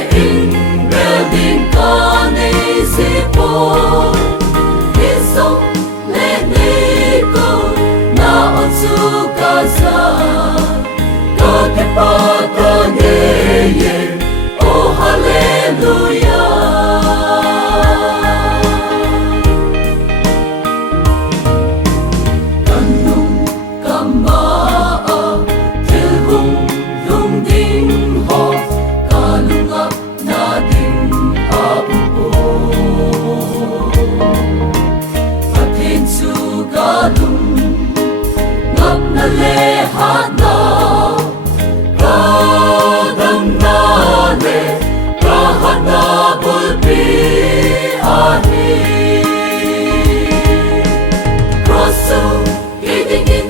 in building con easy po isong le ko na otsu kaza ka ke pa ka ye oh hallelujah kanung kama le hana kadam na le kahana bulbi ahi krosu kidingin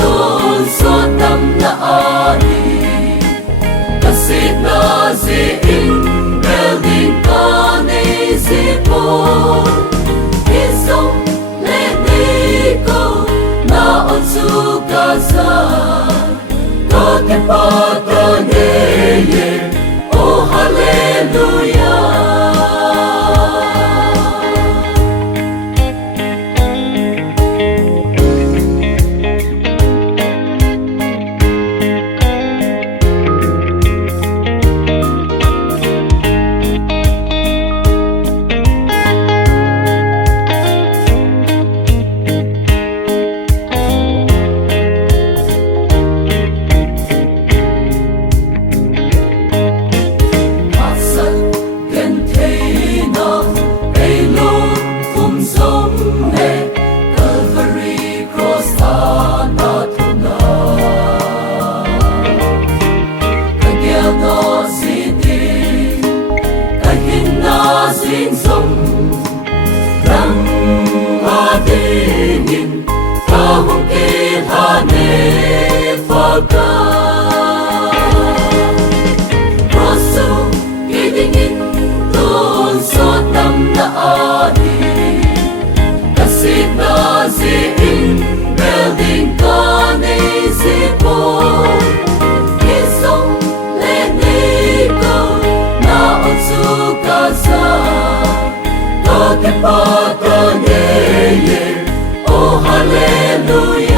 ton sotam na ahi kasit na zi in building kane zi po isong le niko na otsu kaza ka ke pa ka ye oh hallelujah xin sông răng adingin tahong kilhane faga rosu kidingin ton sotam na ahi kasit na zi in building kane zi po isong leniko na otsu kaza ka ke pa ka ye oh hallelujah